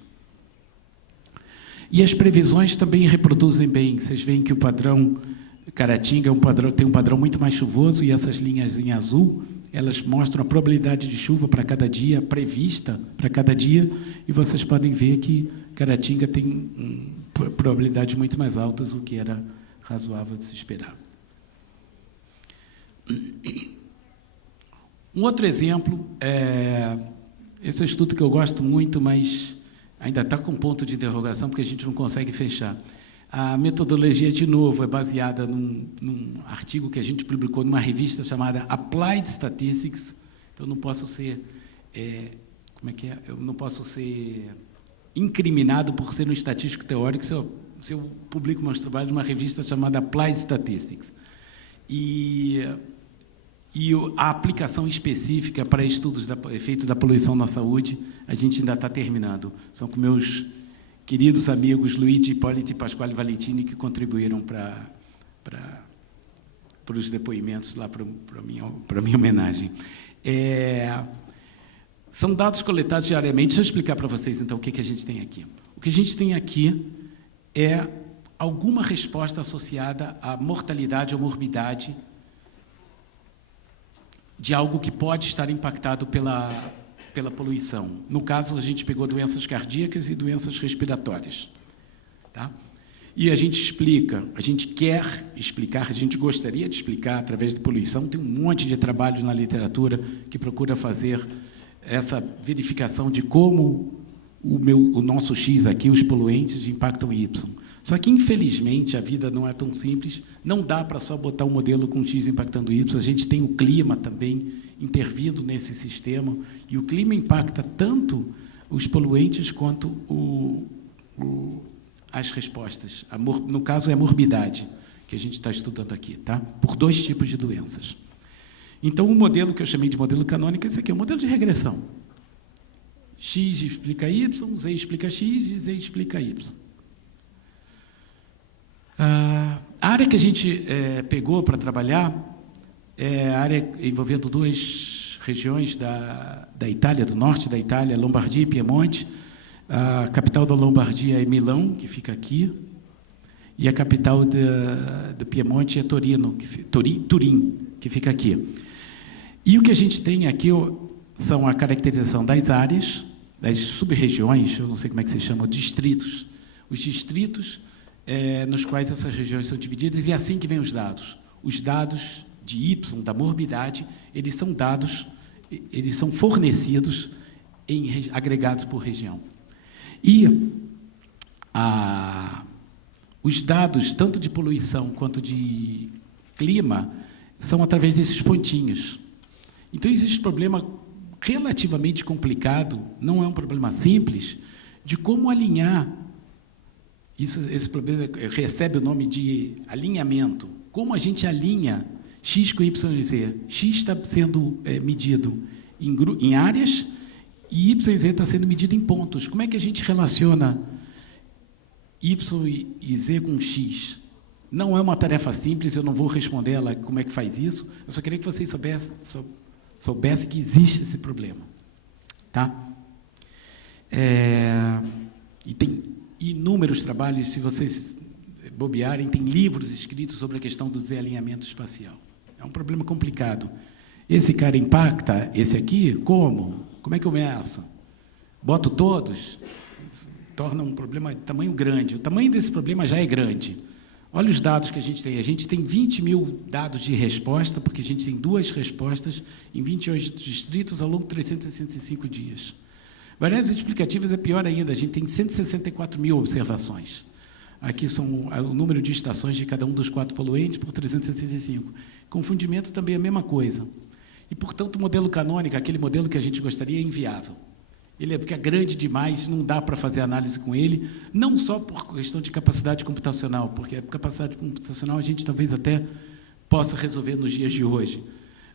E as previsões também reproduzem bem. Vocês veem que o padrão Caratinga tem um padrão muito mais chuvoso, e essas linhas em azul, elas mostram a probabilidade de chuva para cada dia, prevista para cada dia, e vocês podem ver que Caratinga tem probabilidades muito mais altas, o que era razoável de se esperar. Um outro exemplo, esse é um estudo que eu gosto muito, mas ainda está com ponto de interrogação, porque a gente não consegue fechar. A metodologia, de novo, é baseada num artigo que a gente publicou numa revista chamada Applied Statistics. Então, não posso ser... Eu não posso ser incriminado por ser um estatístico teórico se eu publico meus trabalhos numa revista chamada Applied Statistics. E a aplicação específica para estudos do efeito da poluição na saúde, a gente ainda está terminando. São com meus queridos amigos Luigi Hipólito e Pasquale Valentini, que contribuíram para os depoimentos lá para a minha homenagem. São dados coletados diariamente. Deixa eu explicar para vocês, então, o que a gente tem aqui. O que a gente tem aqui é alguma resposta associada à mortalidade ou morbidade de algo que pode estar impactado pela poluição. No caso, a gente pegou doenças cardíacas e doenças respiratórias. Tá? E a gente explica, a gente quer explicar, a gente gostaria de explicar através de poluição. Tem um monte de trabalhos na literatura que procura fazer essa verificação de como o nosso X aqui, os poluentes, impactam Y. Só que, infelizmente, a vida não é tão simples, não dá para só botar um modelo com X impactando Y, a gente tem o clima também intervindo nesse sistema, e o clima impacta tanto os poluentes quanto as respostas. No caso, é a morbidade, que a gente está estudando aqui, tá? Por 2 tipos de doenças. Então, o modelo que eu chamei de modelo canônico, esse aqui é o modelo de regressão. X explica Y, Z explica X e Z explica Y. A área que a gente pegou para trabalhar é a área envolvendo 2 regiões da Itália, do norte da Itália, Lombardia e Piemonte. A capital da Lombardia é Milão, que fica aqui, e a capital do Piemonte é Turim, que fica aqui. E o que a gente tem aqui são a caracterização das áreas, das sub-regiões, eu não sei como é que se chama, distritos. Os distritos nos quais essas regiões são divididas, e é assim que vêm os dados. Os dados de Y, da morbidade, eles são fornecidos agregados por região. E os dados, tanto de poluição quanto de clima, são através desses pontinhos. Então, existe um problema relativamente complicado, não é um problema simples, de como alinhar. Esse problema recebe o nome de alinhamento. Como a gente alinha X com Y e Z? X está sendo medido em áreas e Y e Z está sendo medido em pontos. Como é que a gente relaciona Y e Z com X? Não é uma tarefa simples, eu não vou responder ela como é que faz isso. Eu só queria que vocês soubessem que existe esse problema. Tá? E tem inúmeros trabalhos, se vocês bobearem, tem livros escritos sobre a questão do desalinhamento espacial. É um problema complicado. Esse cara impacta esse aqui? Como? Como é que eu meço? Boto todos? Isso torna um problema de tamanho grande. O tamanho desse problema já é grande. Olha os dados que a gente tem. A gente tem 20 mil dados de resposta, porque a gente tem 2 respostas em 28 distritos ao longo de 365 dias. Variedades explicativas é pior ainda, a gente tem 164 mil observações. Aqui são o número de estações de cada um dos 4 poluentes por 365. Confundimento também é a mesma coisa. E, portanto, o modelo canônico, aquele modelo que a gente gostaria, é inviável. Ele fica grande demais, não dá para fazer análise com ele, não só por questão de capacidade computacional, porque a capacidade computacional a gente talvez até possa resolver nos dias de hoje,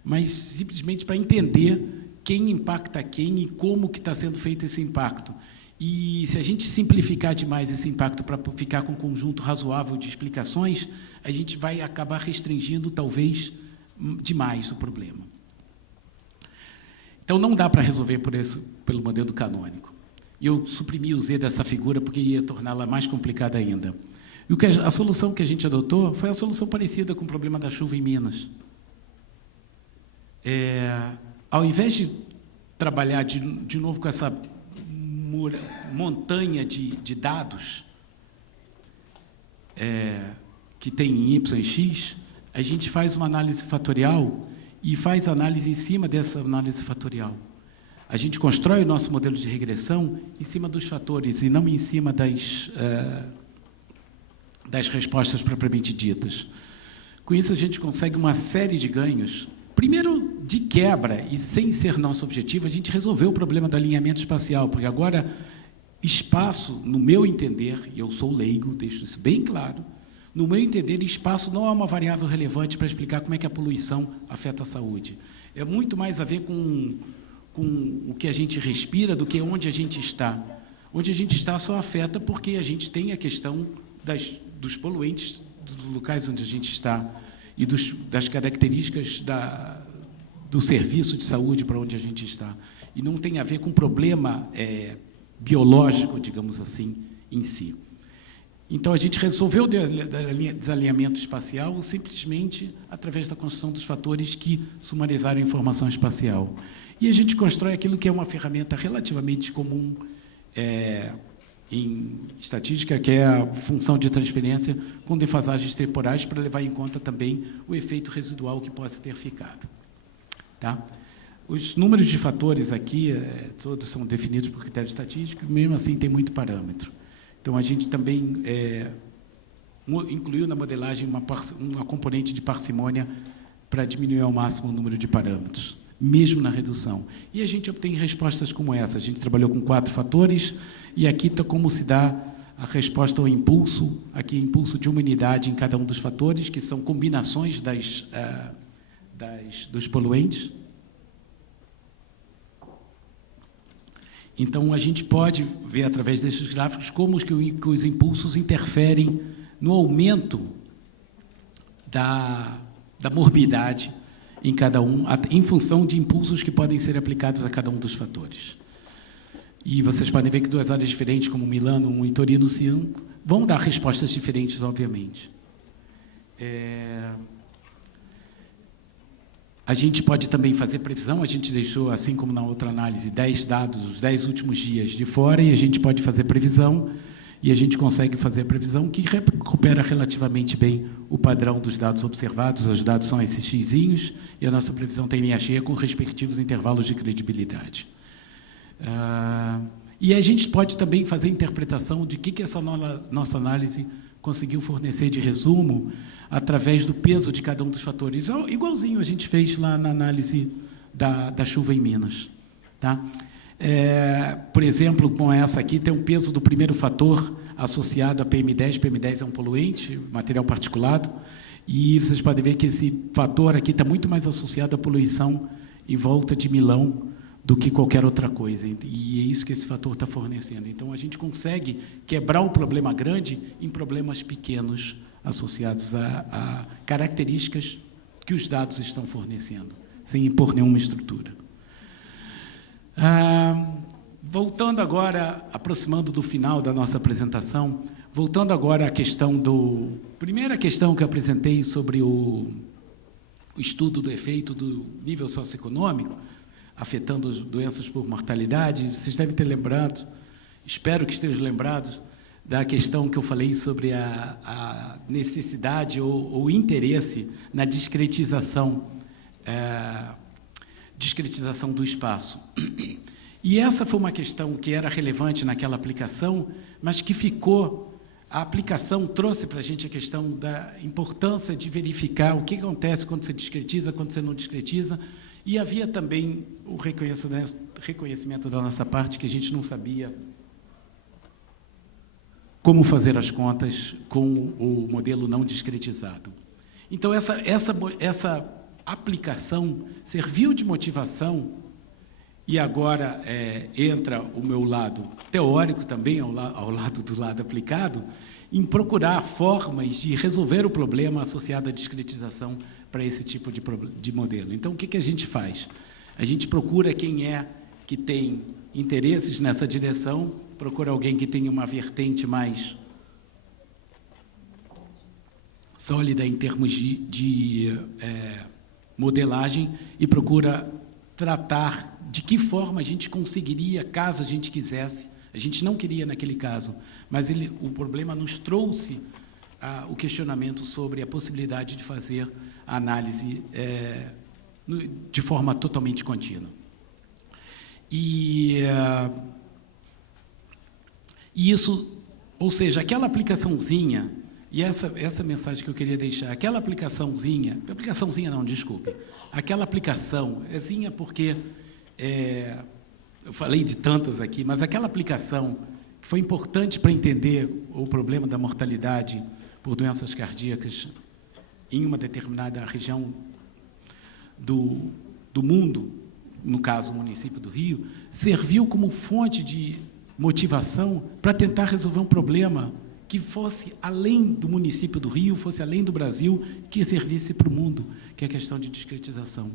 mas simplesmente para entender quem impacta quem e como que está sendo feito esse impacto. E se a gente simplificar demais esse impacto para ficar com um conjunto razoável de explicações, a gente vai acabar restringindo, talvez, demais o problema. Então, não dá para resolver pelo modelo canônico. E eu suprimi o Z dessa figura porque ia torná-la mais complicada ainda. E a solução que a gente adotou foi a solução parecida com o problema da chuva em Minas. Ao invés de trabalhar de novo com essa montanha de dados que tem em Y e X, a gente faz uma análise fatorial e faz análise em cima dessa análise fatorial. A gente constrói o nosso modelo de regressão em cima dos fatores e não em cima das respostas propriamente ditas. Com isso, a gente consegue uma série de ganhos. Primeiro, de quebra, e sem ser nosso objetivo, a gente resolveu o problema do alinhamento espacial, porque agora, espaço, no meu entender, e eu sou leigo, deixo isso bem claro, no meu entender, espaço não é uma variável relevante para explicar como é que a poluição afeta a saúde. É muito mais a ver com o que a gente respira do que onde a gente está. Onde a gente está só afeta porque a gente tem a questão dos poluentes dos locais onde a gente está e das características do serviço de saúde para onde a gente está. E não tem a ver com problema biológico, digamos assim, em si. Então, a gente resolveu o desalinhamento espacial simplesmente através da construção dos fatores que sumarizaram a informação espacial. E a gente constrói aquilo que é uma ferramenta relativamente comum em estatística, que é a função de transferência com defasagens temporais, para levar em conta também o efeito residual que possa ter ficado. Tá? Os números de fatores aqui, todos são definidos por critério estatístico, e mesmo assim tem muito parâmetro. Então, a gente também incluiu na modelagem uma componente de parcimônia para diminuir ao máximo o número de parâmetros, mesmo na redução. E a gente obtém respostas como essa. A gente trabalhou com 4 fatores, e aqui está como se dá a resposta ao impulso, aqui impulso de uma unidade em cada um dos fatores, que são combinações dos poluentes. Então, a gente pode ver, através desses gráficos, como que os impulsos interferem no aumento da morbidade em cada um, em função de impulsos que podem ser aplicados a cada um dos fatores. E vocês podem ver que 2 áreas diferentes, como Milano 1 e Torino 5, vão dar respostas diferentes, obviamente. A gente pode também fazer previsão, a gente deixou, assim como na outra análise, 10 dados, os 10 últimos dias de fora, e a gente pode fazer previsão, e a gente consegue fazer a previsão que recupera relativamente bem o padrão dos dados observados. Os dados são esses xizinhos, e a nossa previsão tem linha cheia com respectivos intervalos de credibilidade. E a gente pode também fazer interpretação de que essa nossa análise conseguiu fornecer de resumo através do peso de cada um dos fatores, igualzinho a gente fez lá na análise da chuva em Minas. Tá? Por exemplo, com essa aqui, tem um peso do primeiro fator associado a PM10. PM10 é um poluente, material particulado, e vocês podem ver que esse fator aqui está muito mais associado à poluição em volta de Milão do que qualquer outra coisa, e é isso que esse fator está fornecendo. Então, a gente consegue quebrar o problema grande em problemas pequenos associados a características que os dados estão fornecendo, sem impor nenhuma estrutura. Voltando agora, aproximando do final da nossa apresentação, voltando agora à questão primeira questão que eu apresentei sobre o estudo do efeito do nível socioeconômico, afetando as doenças por mortalidade. Vocês devem ter lembrado, espero que estejam lembrados, da questão que eu falei sobre a necessidade ou interesse na discretização do espaço. E essa foi uma questão que era relevante naquela aplicação, mas que a aplicação trouxe para a gente a questão da importância de verificar o que acontece quando você discretiza, quando você não discretiza. E havia também o reconhecimento da nossa parte que a gente não sabia como fazer as contas com o modelo não discretizado. Então, essa aplicação serviu de motivação e agora entra o meu lado teórico também, ao lado do lado aplicado, em procurar formas de resolver o problema associado à discretização para esse tipo de modelo. Então, o que a gente faz? A gente procura quem que tem interesses nessa direção, procura alguém que tenha uma vertente mais sólida em termos de modelagem e procura tratar de que forma a gente conseguiria, caso a gente quisesse. A gente não queria naquele caso, mas o problema nos trouxe o questionamento sobre a possibilidade de fazer a análise de forma totalmente contínua. E isso, ou seja, aquela aplicaçãozinha, e essa mensagem que eu queria deixar, aquela aplicaçãozinha não, desculpe, aquela aplicaçãozinha porque eu falei de tantas aqui, mas aquela aplicação que foi importante para entender o problema da mortalidade por doenças cardíacas em uma determinada região do mundo, no caso, o município do Rio, serviu como fonte de motivação para tentar resolver um problema que fosse além do município do Rio, fosse além do Brasil, que servisse para o mundo, que é a questão de discretização.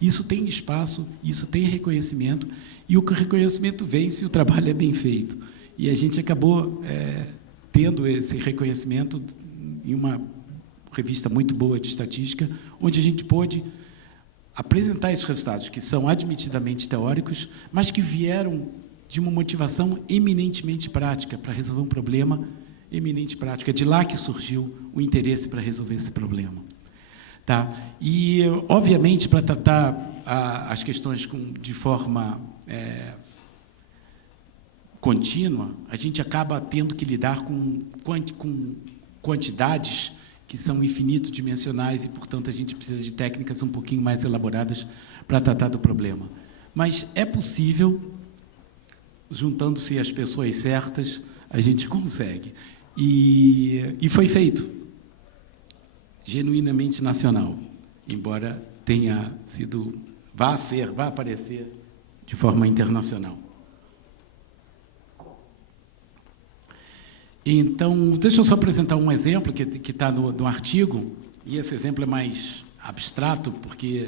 Isso tem espaço, isso tem reconhecimento, e o reconhecimento vem se o trabalho é bem feito. E a gente acabou tendo esse reconhecimento em uma revista muito boa de estatística, onde a gente pôde apresentar esses resultados, que são admitidamente teóricos, mas que vieram de uma motivação eminentemente prática, para resolver um problema eminente prático. É de lá que surgiu o interesse para resolver esse problema. Tá? E, obviamente, para tratar as questões de forma contínua, a gente acaba tendo que lidar com quantidades que são infinito-dimensionais e, portanto, a gente precisa de técnicas um pouquinho mais elaboradas para tratar do problema. Mas é possível, juntando-se as pessoas certas, a gente consegue. E foi feito, genuinamente nacional, embora tenha sido, vá aparecer de forma internacional. Então, deixa eu só apresentar um exemplo que está no artigo, e esse exemplo é mais abstrato, porque,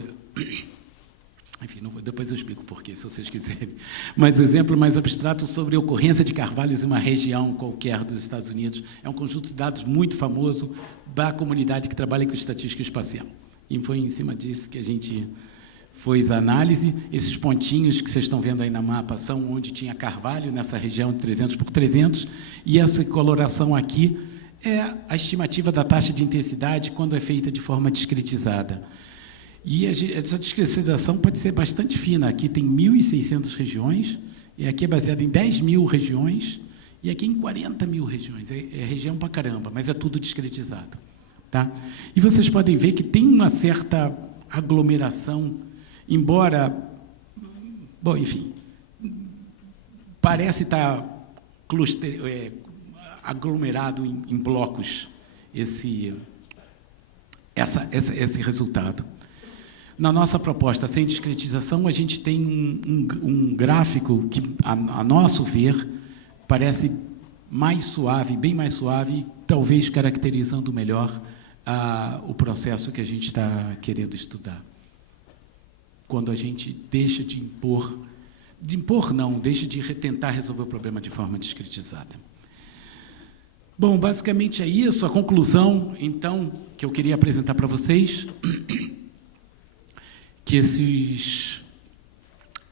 enfim, depois eu explico por quê, se vocês quiserem, mas o exemplo mais abstrato sobre a ocorrência de carvalhos em uma região qualquer dos Estados Unidos. É um conjunto de dados muito famoso da comunidade que trabalha com estatística espacial. E foi em cima disso que a gente fez a análise. Esses pontinhos que vocês estão vendo aí no mapa são onde tinha carvalho, nessa região de 300 por 300, e essa coloração aqui é a estimativa da taxa de intensidade quando é feita de forma discretizada. E essa discretização pode ser bastante fina. Aqui tem 1.600 regiões, e aqui é baseado em 10.000 regiões, e aqui em 40.000 regiões. É região para caramba, mas é tudo discretizado. Tá? E vocês podem ver que tem uma certa aglomeração, embora, bom, enfim, parece estar aglomerado em blocos esse resultado. Na nossa proposta sem discretização, a gente tem um gráfico que, a nosso ver, parece mais suave, bem mais suave, talvez caracterizando melhor o processo que a gente está querendo estudar. Quando a gente deixa de impor não, deixa de tentar resolver o problema de forma discretizada. Bom, basicamente é isso. A conclusão, então, que eu queria apresentar para vocês, que esses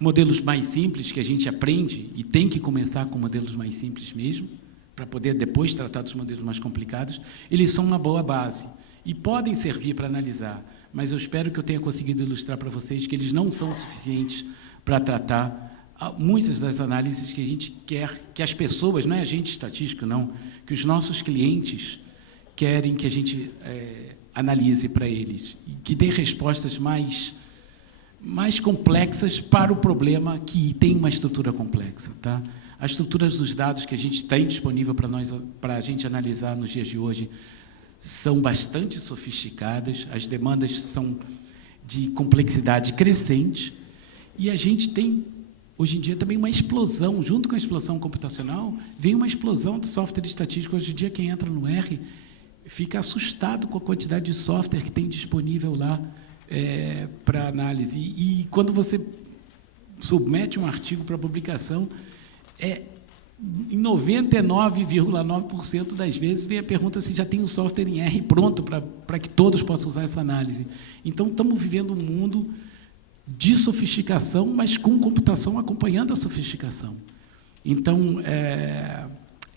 modelos mais simples que a gente aprende, e tem que começar com modelos mais simples mesmo, para poder depois tratar dos modelos mais complicados, eles são uma boa base e podem servir para analisar, mas eu espero que eu tenha conseguido ilustrar para vocês que eles não são suficientes para tratar muitas das análises que a gente quer, que as pessoas, não é a gente estatístico, não, que os nossos clientes querem que a gente analise para eles, e que dê respostas mais complexas para o problema que tem uma estrutura complexa. Tá? As estruturas dos dados que a gente tem disponível para a gente analisar nos dias de hoje são bastante sofisticadas, as demandas são de complexidade crescente, e a gente tem hoje em dia também uma explosão, junto com a explosão computacional, vem uma explosão de software estatístico. Hoje em dia, quem entra no R fica assustado com a quantidade de software que tem disponível lá para análise. E quando você submete um artigo para publicação, em 99,9% das vezes vem a pergunta se já tem um software em R pronto para que todos possam usar essa análise. Então, estamos vivendo um mundo de sofisticação, mas com computação acompanhando a sofisticação. Então, é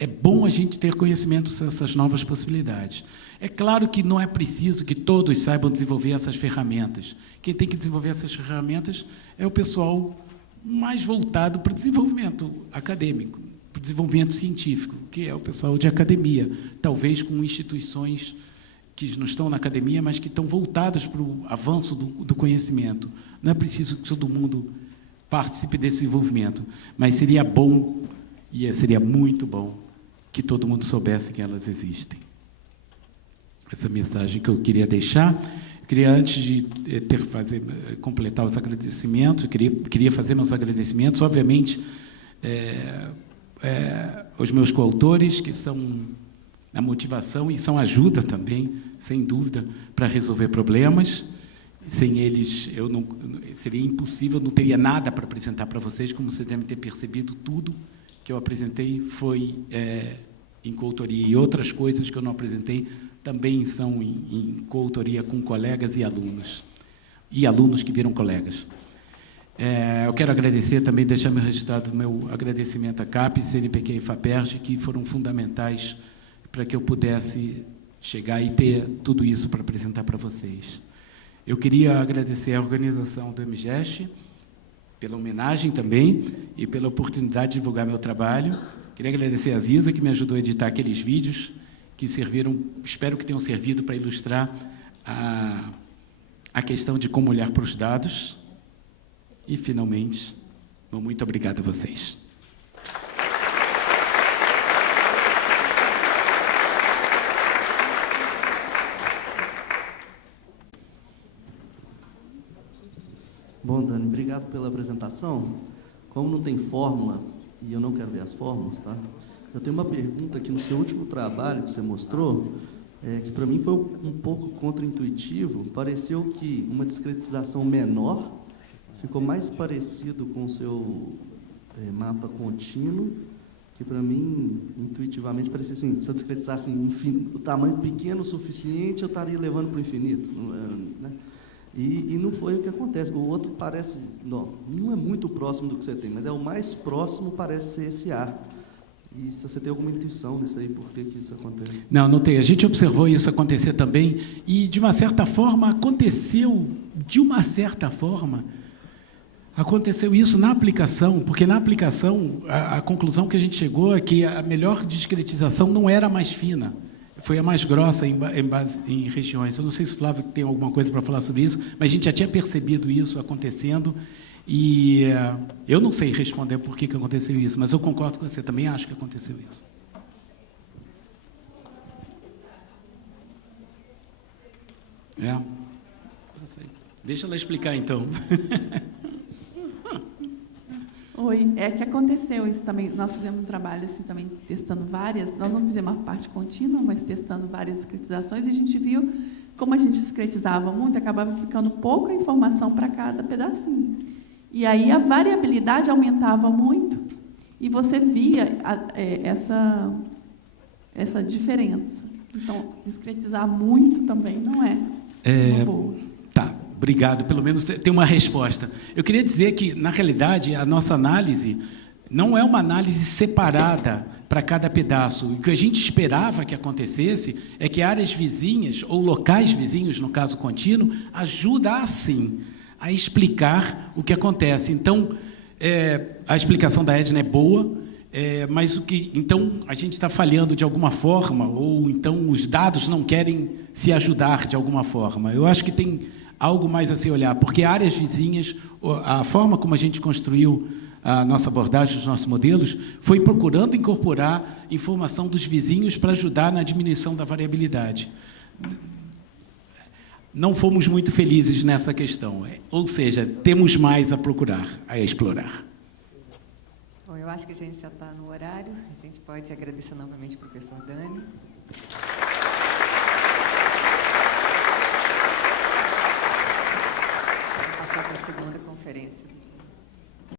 bom a gente ter conhecimento dessas novas possibilidades. É claro que não é preciso que todos saibam desenvolver essas ferramentas. Quem tem que desenvolver essas ferramentas é o pessoal mais voltado para o desenvolvimento acadêmico, para o desenvolvimento científico, que é o pessoal de academia, talvez com instituições que não estão na academia, mas que estão voltadas para o avanço do conhecimento. Não é preciso que todo mundo participe desse desenvolvimento, mas seria bom, e seria muito bom, que todo mundo soubesse que elas existem. Essa mensagem que eu queria deixar. Eu queria, antes de completar os agradecimentos, queria fazer meus agradecimentos, obviamente, aos meus coautores, que são a motivação e são ajuda também, sem dúvida, para resolver problemas. Sem eles, seria impossível, não teria nada para apresentar para vocês. Como vocês devem ter percebido, tudo que eu apresentei foi em coautoria, e outras coisas que eu não apresentei também são em coautoria com colegas e alunos que viram colegas. Eu quero agradecer também, deixar meu registrado o meu agradecimento à CAPES, CNPq e FAPERJ, que foram fundamentais para que eu pudesse chegar e ter tudo isso para apresentar para vocês. Eu queria agradecer à organização do MGEST, pela homenagem também, e pela oportunidade de divulgar meu trabalho. Queria agradecer a Ziza, que me ajudou a editar aqueles vídeos, que serviram, espero que tenham servido para ilustrar a questão de como olhar para os dados. E, finalmente, muito obrigado a vocês. Bom, Dani, obrigado pela apresentação. Como não tem fórmula, e eu não quero ver as fórmulas, tá? Eu tenho uma pergunta aqui no seu último trabalho que você mostrou, que para mim foi um pouco contraintuitivo. Pareceu que uma discretização menor ficou mais parecido com o seu mapa contínuo, que para mim, intuitivamente, parecia assim, se eu discretizasse o tamanho pequeno o suficiente, eu estaria levando para o infinito, né? E não foi o que acontece. O outro parece, não é muito próximo do que você tem, mas o mais próximo parece ser esse A. E se você tem alguma intuição nisso aí, por que isso acontece? Não tem. A gente observou isso acontecer também, e, de uma certa forma, aconteceu isso na aplicação, porque na aplicação a conclusão que a gente chegou é que a melhor discretização não era a mais fina, foi a mais grossa em regiões. Eu não sei se o Flávio tem alguma coisa para falar sobre isso, mas a gente já tinha percebido isso acontecendo, e eu não sei responder por que aconteceu isso, mas eu concordo com você, também acho que aconteceu isso. Deixa ela explicar, então. Oi, que aconteceu isso também. Nós fizemos um trabalho assim também, testando várias, nós não fizemos uma parte contínua, mas testando várias discretizações, e a gente viu como a gente discretizava muito, acabava ficando pouca informação para cada pedacinho. E aí a variabilidade aumentava muito, e você via essa diferença. Então, discretizar muito também não é uma boa. Tá. Obrigado, pelo menos tem uma resposta. Eu queria dizer que, na realidade, a nossa análise não é uma análise separada para cada pedaço. O que a gente esperava que acontecesse é que áreas vizinhas, ou locais vizinhos, no caso contínuo, ajudassem a explicar o que acontece. Então, a explicação da Edna é boa, mas então a gente está falhando de alguma forma, ou então os dados não querem se ajudar de alguma forma. Eu acho que tem algo mais a se olhar, porque áreas vizinhas, a forma como a gente construiu a nossa abordagem, os nossos modelos, foi procurando incorporar informação dos vizinhos para ajudar na diminuição da variabilidade. Não fomos muito felizes nessa questão, ou seja, temos mais a procurar, a explorar. eu acho que a gente já está no horário. A gente pode agradecer novamente ao professor Dani. Vou passar para a segunda conferência.